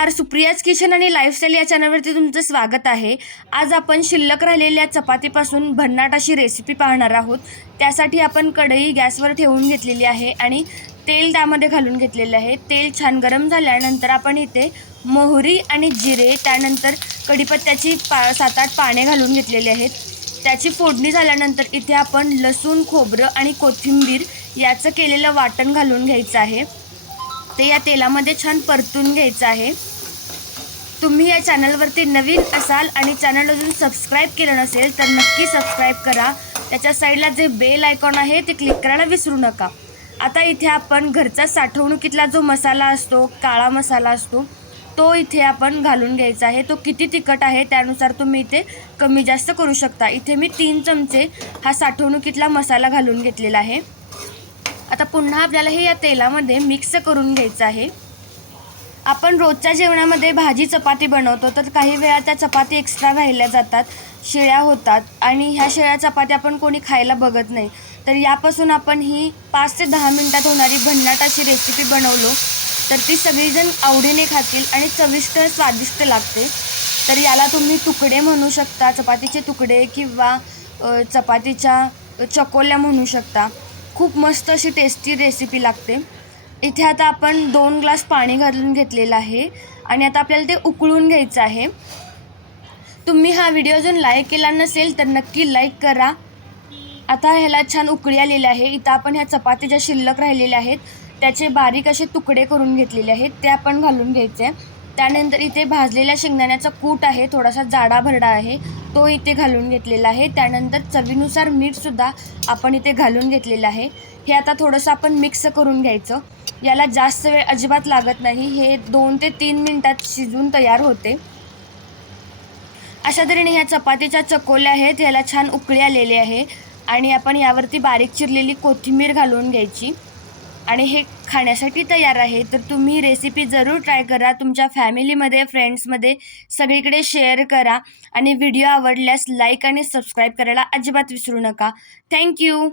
नमस्कार. सुप्रियाज किचन आणि लाईफस्टाईल या चॅनलवरती तुमचं स्वागत आहे. आज आपण शिल्लक राहिलेल्या चपातीपासून भन्नाट अशी रेसिपी पाहणार आहोत. त्यासाठी आपण कढई गॅसवर ठेवून घेतलेली आहे आणि तेल त्यामध्ये घालून घेतलेले आहे. तेल छान गरम झाल्यानंतर आपण इथे मोहरी आणि जिरे त्यानंतर कढीपत्त्याची पा सात आठ पाने घालून घेतलेली आहेत. त्याची फोडणी झाल्यानंतर इथे आपण लसूण खोबरं आणि कोथिंबीर याचं केलेलं वाटण घालून घ्यायचं आहे. ते या तेलामध्ये छान परतून घ्यायचं आहे. तुम्ही या चॅनलवरती नवीन असाल आणि चॅनल अजून सबस्क्राईब केलं नसेल तर नक्की सबस्क्राईब करा. त्याच्या साईडला जे बेल आयकॉन आहे ते क्लिक करायला विसरू नका. आता इथे आपण घरचा साठवणुकीतला जो मसाला असतो काळा मसाला असतो तो इथे आपण घालून घ्यायचा आहे. तो किती तिखट आहे त्यानुसार तुम्ही इथे कमी जास्त करू शकता. इथे मी तीन चमचे हा साठवणुकीतला मसाला घालून घेतलेला आहे. आता पुन्हा आपल्याला हे या तेलामध्ये मिक्स करून घ्यायचं आहे. आपण रोजच्या जेवणामध्ये भाजी चपाती बनवतो तर काही वेळा त्या चपाती एक्स्ट्रा राहिल्या जातात शिळ्या होतात आणि ह्या शिळ्या चपात्या आपण कोणी खायला बघत नाही. तर यापासून आपण ही पाच ते दहा मिनटात होणारी भन्नाट अशी रेसिपी बनवलो तर ती सगळीजण आवडीने खातील आणि चविष्ट स्वादिष्ट लागते. तर याला तुम्ही तुकडे म्हणू शकता चपातीचे तुकडे किंवा चपातीच्या चकोल्या म्हणू शकता. खूप मस्त अशी टेस्टी रेसिपी लागते. इथे आता आपण दोन ग्लास पाणी घालून घेतलेलं आहे आणि आता आपल्याला ते उकळून घ्यायचं आहे. तुम्ही हा व्हिडिओ अजून लाईक केला नसेल तर नक्की लाईक करा. आता ह्याला छान उकळी आलेली आहे. इथं आपण ह्या चपाती ज्या शिल्लक राहिलेल्या आहेत. त्याचे बारीक असे तुकडे करून घेतलेले आहेत. ते आपण घालून घ्यायचे. त्यानंतर इथे भाजलेल्या शेंगदाण्याचा कूट आहे थोडासा जाडा भरडा आहे तो इथे घालून घेतलेला आहे. त्यानंतर चवीनुसार मीठसुद्धा आपण इथे घालून घेतलेलं आहे. हे आता थोडंसं आपण मिक्स करून घ्यायचं. याला जास्त वेळ अजिबात लागत नाही. हे दोन ते तीन मिनटात शिजून तयार होते. अशा तऱ्हेने ह्या चपातीच्या चकोल्या आहेत. याला छान उकळी आलेली आहे. आणि आपण यावरती बारीक चिरलेली कोथिंबीर घालून घ्यायची. आणि हे खाण्यासाठी तयार आहे. तर तुम्ही रेसिपी जरूर ट्राय करा. तुमच्या फॅमिलीमध्ये फ्रेंड्समध्ये सगळीकडे शेअर करा. आणि व्हिडिओ आवडल्यास लाईक आणि सबस्क्राईब करायला अजिबात विसरू नका. थँक्यू